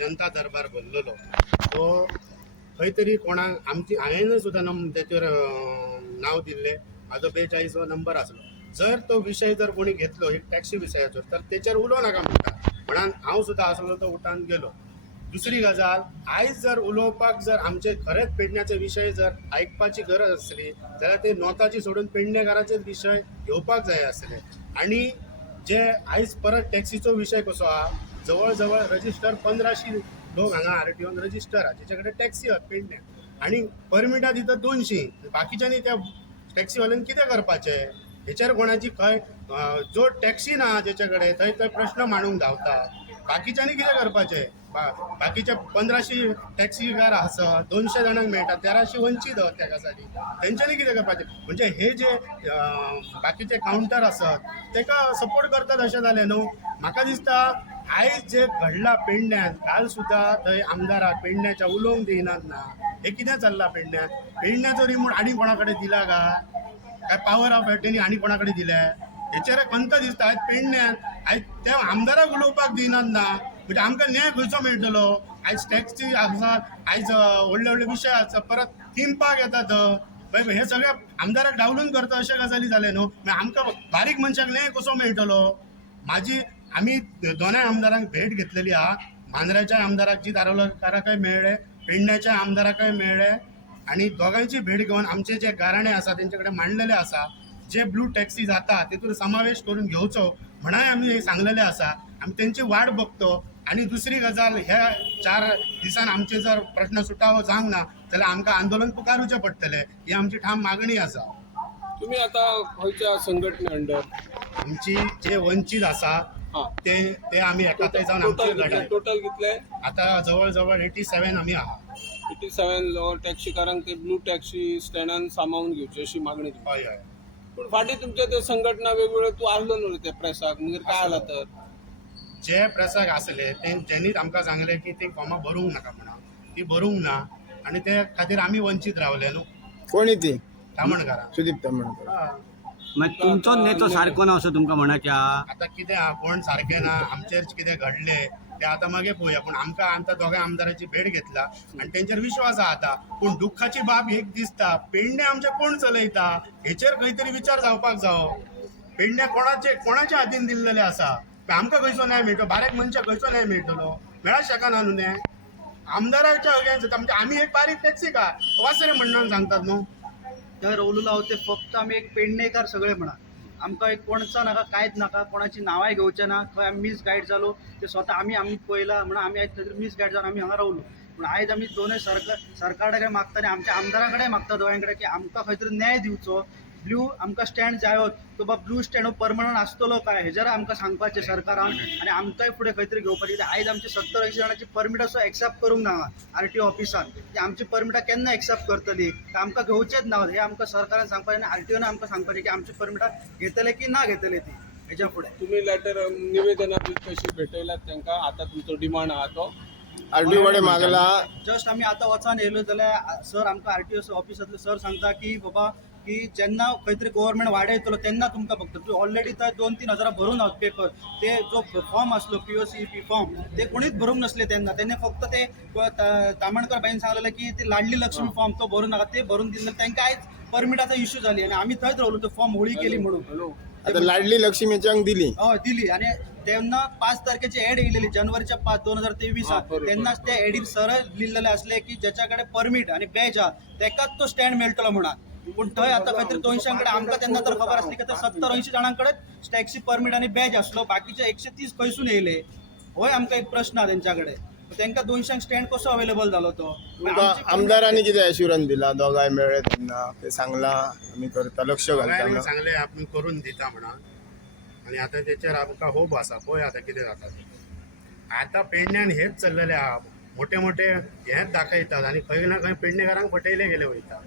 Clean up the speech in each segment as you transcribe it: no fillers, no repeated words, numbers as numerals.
जनता दरबार भरलेलो तो खंय तरी कोणाक आमची हांवें सुद्दां तेचेर नांव दिल्लें, म्हाजो 42 नंबर आसलो. जर तो विशय जर कोणी घेतलो एक टॅक्सी विशयाचो तर तेचेर उलोव नाका म्हणटा म्हणून हांव सुद्दां आसलो तो उठान गेलो. दुसरी गजाल, आयज जर उलोवपाक जर आमचे खरेंच पेडण्याचे विशय जर आयकपाची गरज आसली जाल्यार ते नोताची सोडून पेडणेकाराचे विशय घेवपाक जाय आसले. आनी जे आयज परत टॅक्सीचो विशय कसो आहा, जवळ जवळ रजिस्टर 1500 लोक हांगा आरटीओन रजिस्टर आहा जेचे कडेन टॅक्सी आहा पेडण्याक आनी परमिटां दिता 200. बाकीच्यांनी त्या टॅक्सीवाल्यान कितें करपाचें हेचेर कोणाची खंय जो टॅक्सी ना जेचे कडेन थंय प्रश्न मांडूंक धांवता. बाकीच्यांनी कितें करपाचें? बाकीचे 1500 टॅक्सीकार आसत, 200 जाणांक मेळटा, 1300 वंचीत आहात त्या साठी तेंच्यांनी कितें करपाचें? म्हणजे हे जे बाकीचे कावंटर आसत तेका सपोर्ट करतात अशें जालें न्हू. म्हाका दिसता आयज जे घडलां पेडण्यान, काल सुद्दां थंय आमदाराक पेडण्याच्या उलोवंक दिनात ना. हे कितें चल्लां पेडण्यान? पेडण्याचो रिमोट आनी कोणा कडेन दिला काय पॉवर ऑफ अटर्नी आनी कोणा कडेन दिल्या? हेचेर खंत दिसता आयज पेडण्यान आयज त्या आमदाराक उलोवपाक दिनात ना. म्हणजे आमकां न्याय खंयचो मेळटलो? आयज टॅक्सी आसात, आयज व्हडले व्हडले विशय आसात, परत थीम पार्क येतात, हे सगळे आमदाराक डावलून करता अशा गजाली जाले न्हू. आमकां बारीक मनशाक न्याय कसो मेळटलो? आमी दोनाय आमदारांक भेट घेतलेली आहा. मांद्र्याच्या आमदाराक जी दारोलकाराकय मेळ्ळे, पेडण्याच्या आमदाराकय मेळ्ळे आनी दोगांयची भेट घेवन आमचे जे गाराणे आसा तेंचे कडेन मांडलेले आसा. जे ब्लू टॅक्सी जाता तेतून समावेश करून घेवचो म्हणाय आमी सांगलेले आसा. आमी तेंची वाट बघतो. आनी दुसरी गजाल, ह्या 4 दिसान आमचे जर प्रश्न सुटावो जावंक ना जाल्यार आमकां आंदोलन पुकारूचे पडटले. ही आमची ठाम मागणी आसा. तुम्ही आता खंयच्या संघटने अंडर? आमची जे वंचीत आसा ते आमी एकाताय जावन आमचे लढाय. टोटल कितले? आता जवळ जवळ 87 आमी आहा. 87 टॅक्सीकारांक ते ब्लू टॅक्सी स्टँडान सामावून घेवची अशी मागणी. हय हय. पण फाटीं तुमच्या ते संघटना वेगवेगळे तूं आसलो न्हू त्या प्रेसाक, मागीर काय आला तर? जे प्रेसाक आसले तेंच्यांनीच आमकां सांगलें की ती फॉर्मां भरूंक नाका म्हणून. ती भरूंक ना आनी ते खातीर आमी वंचीत रावले न्हू. कोणी ती? तामणकारां. सुदीप तामणकर. मागीर तुमचो नेतो सारको ना असो तुमकां म्हणाच्या? आतां कितें आहा, कोण सारकें ना, आमचेर कितें घडलें ते आतां मागीर पळोवया. पूण आमकां आमच्या दोगांय आमदाराची भेट घेतला आनी तेंचेर विश्वास आहा आतां. पूण दुख्खाची बाब एक दिसता, पेडणे आमचे कोण चलयता हेचेर खंय तरी विचार जावपाक जावो. पेडणे कोणाच्या हातीन दिल्लेले आसा? आमकां खंयचो न्याय मेळटलो? बारीक मनशाक खंयचो न्याय मेळटलो? मेळाक शकना न्हू न्याय. आमदाराच्या अगेन्स्ट जाता म्हणजे आमी एक बारीक टॅक्सी का वासरे म्हणून सांगतात न्हू. थंय रोवलेलो हांव ते फक्त आमी एक पेडणेकार सगळे म्हणा. आमकां एक कोणचा नाका, कांयच नाका, कोणाची नांवांय घेवचें ना. खंय आमी मिसगायड जालो ते स्वता आमी पळयला म्हणून आमी आयज थंय मिसगायड जावन आमी हांगा रावलो. पूण आयज आमी दोनूय सरकारा कडेन मागता आनी आमच्या आमदारा कडेन मागता दोगांय कडेन की आमकां खंय तरी न्याय दिवचो. ब्लू आमकां स्टँड जायोत, तो बाबा ब्लू स्टँड हो परमनंट आसतलो काय हेजेर आमकां सांगपाचें सरकारान आनी आमकांय फुडें खंय तरी घेवपाचें. आयज आमची 70-80 जाणांची परमिट असो एक्सेप्ट करूंक ना आरटीओ ऑफिसान. ती आमची परमिटां केन्ना एक्सेप्ट करतली? आमकां घेवचेच ना हे आमकां सरकारान सांगपाचें आनी आरटीओन आमकां सांगपाचें की आमची परमिटां घेतले की ना घेतले ती हेच्या फुडें. तुम्ही लेटर निवेदनां बी कशी भेटयल्यात तांकां? आता तुमचो डिमांड आहा तो आरटीओ कडेन मागला. जस्ट आमी आतां वचून येयलो जाल्यार सर आमकां आरटीओ ऑफिसांतले सर सांगता की बाबा की जेन्ना खंय तरी गव्हर्मेंट वाडयतलो तेन्ना तुमकां फक्त ऑलरेडी थंय 2-3 हजार भरून आहात पेपर. ते जो फॉर्म आसलो POCEP फॉर्म ते कोणीच भरूंक नासले तेन्ना. तेणे फक्त ते तामणकर बाईन सांगलेलें की ते लाडली लक्ष्मी फॉर्म तो भरूं नाका. ते भरून दिले तांकां आयज परमिटाचो इश्यू जाली आनी आमी थंयच रावलो. तो फॉर्म होळी केली म्हणून. आता लाडली लक्ष्मीच्यांक दिली. हय दिली आनी तेन्ना 5 तारखेची एड येयलेली जानेवारीच्या 5, 2023 तेन्नाच ते एडीर सरळ लिहिलेले असले की ज्याच्याकडे परमिट आणि बॅज हा तेकाच तो स्टँड मेळटलो म्हणून. पूण थंय आतां खंय तरी 200 कडे आमकां तेन्ना तर खबर आसली की 70-80 जाणांकडे टॅक्सी परमिट आणि बॅज आसलो. बाकीचे 130 खंयसून येयले? होय आमकां एक प्रश्न आहा तेंच्या कडेन. तांकां 200 स्टँड कसो अवेलेबल जालो तो? आमदारांनी कितें एश्युरन्स दिला दोगांय मेळ्ळे तेन्ना? ते सांगला आमी करता, लक्ष घालता. सांगले आमी करून दिता म्हणून आनी आतां तेचेर आमकां होप आसा. पळय आतां कितें जाता तें. आतां पेडण्यान हेच चल्लेलें आहा. मोठे मोठे हेच दाखयतात आनी खंय ना खंय पेडणेकारांक फटयले गेले वयता.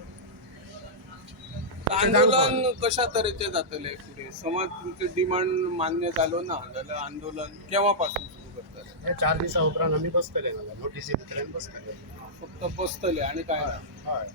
आंदोलन कशा तरेचे जातले फुडें? समज तुमचे डिमांड मान्य जालो ना जाल्यार आंदोलन केव्हा पासून सुरू करतले? हे 4 दिसा उपरांत आमी बसतले, नोटीसी दितले आनी बसतले. फक्त बसतले आणि काय ना? हय.